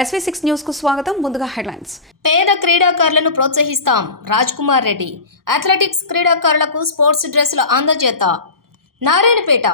SV6 news కు స్వాగతం. ముందుగా హెడ్లైన్స్. పేద క్రీడాకారులను ప్రోత్సహిస్తాం. రాజ్ కుమార్ రెడ్డి. అథ్లెటిక్స్ క్రీడాకారులకు స్పోర్ట్స్ డ్రెస్సుల అందజేత. నారాయణపేట.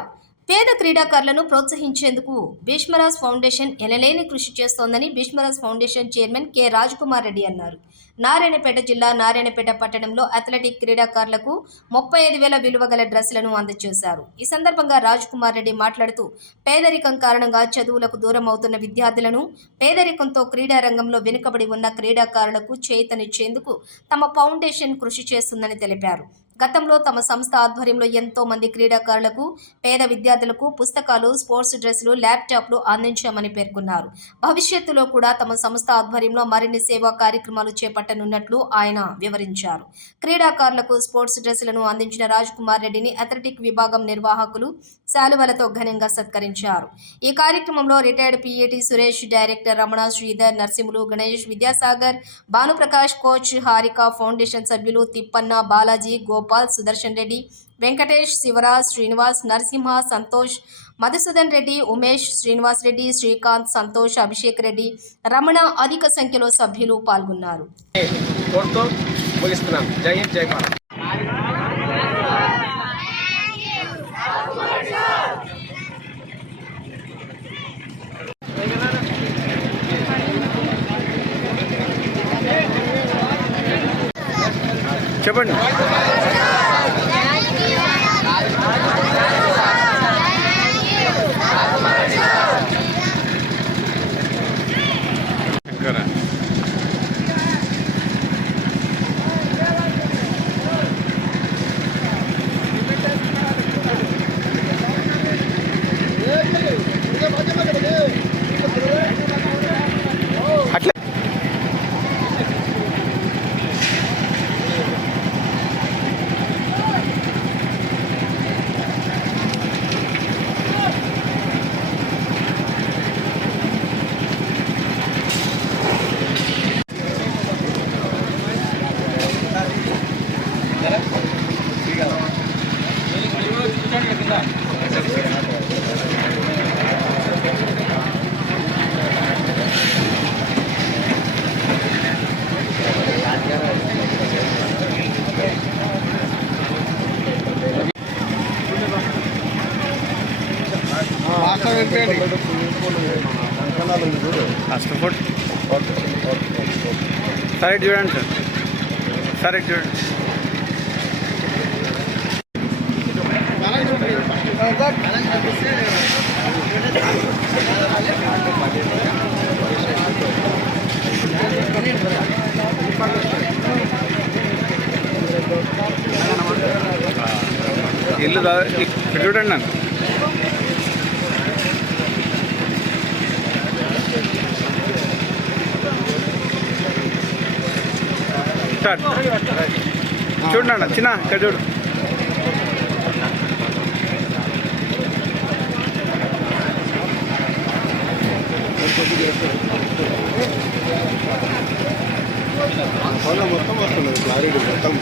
పేద క్రీడాకారులను ప్రోత్సహించేందుకు భీష్మరాజ్ ఫౌండేషన్ ఎనలేని కృషి చేస్తోందని Bheeshmaraj foundation chairman K. Raj Kumar Reddy అన్నారు. నారాయణపేట జిల్లా నారాయణపేట పట్టణంలో అథ్లెటిక్ క్రీడాకారులకు 35,000 విలువ గల డ్రెస్సులను అందజేశారు. ఈ సందర్భంగా రాజ్ కుమార్ రెడ్డి మాట్లాడుతూ పేదరికం కారణంగా చదువులకు దూరం అవుతున్న విద్యార్థులను, పేదరికంతో క్రీడా రంగంలో వెనుకబడి ఉన్న క్రీడాకారులకు చేయూతనిచ్చేందుకు తమ ఫౌండేషన్ కృషి చేస్తుందని తెలిపారు. గతంలో తమ సంస్థ ఆధ్వర్యంలో ఎంతో మంది క్రీడాకారులకు, పేద విద్యార్థులకు పుస్తకాలు, స్పోర్ట్స్ డ్రెస్సులు, ల్యాప్టాప్లు అందించామని పేర్కొన్నారు. భవిష్యత్తులో కూడా తమ సంస్థ ఆధ్వర్యంలో మరిన్ని సేవా కార్యక్రమాలు చేపట్టనున్నట్లు ఆయన వివరించారు. క్రీడాకారులకు స్పోర్ట్స్ డ్రెస్సులను అందించిన రాజ్ కుమార్ రెడ్డిని అథ్లెటిక్ విభాగం నిర్వాహకులు శాలువలతో ఘనంగా సత్కరించారు. ఈ కార్యక్రమంలో retired పిఏటి Suresh, director Ramana, Sridhar, Narsimhulu, Ganesh, Vidyasagar, Bhanuprakash, coach Harika, foundation సభ్యులు తిప్పన్న, బాలాజీ, గోపాల్, సుదర్శన్ రెడ్డి, వెంకటేష్, శివరాజ్, శ్రీనివాస్, నరసింహ, సంతోష్, మధుసూదన్ రెడ్డి, ఉమేష్, శ్రీనివాస్ రెడ్డి, శ్రీకాంత్, సంతోష్, అభిషేక్ రెడ్డి, రమణ అధిక సంఖ్యలో సభ్యులు పాల్గొన్నారు. చెప్పండి. సరే చూడండి సార్, సరే చూడండి. ఇల్లు చూడండి నన్ను. చూడండి చిన్న ఇక్కడ చూడు. మొత్తం వస్తుంది క్లారిటీ మొత్తం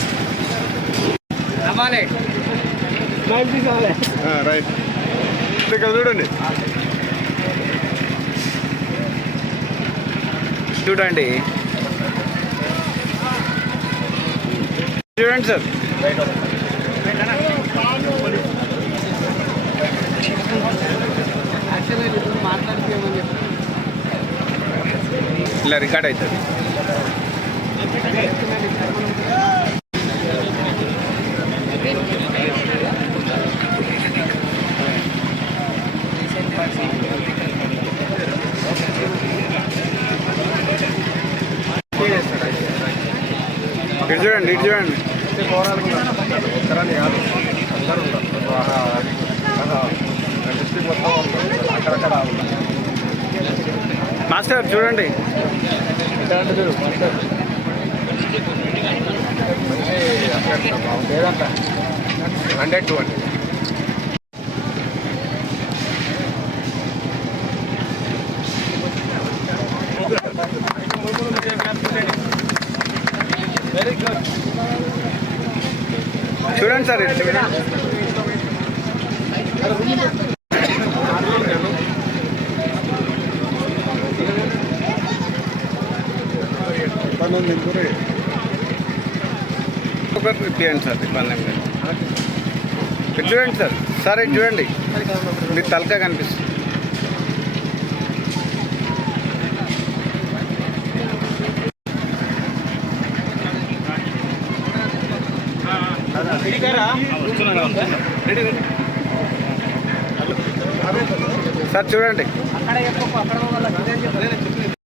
రైట్. ఇక్కడ చూడండి చూడండి చూడండి సార్. ఇలా రికార్డ్ అవుతుంది. ఇటు చూడండి, ఇటు చూడండి. ఒక్కరని కాదు, అందరూ డిస్ట్రిక్ట్ మొత్తం అక్కడక్కడ మాస్టర్ చూడండి. లేదంట 102 అండి. Very good. చూడండి సార్, చూడండి. ఒకటి తీయండి సార్ ఇబ్బంది ఏం లేదు. ఇటు చూడండి సార్. సార్ ఇటు చూడండి, మీ తలక కనిపిస్తుంది. సార్ చూడండి.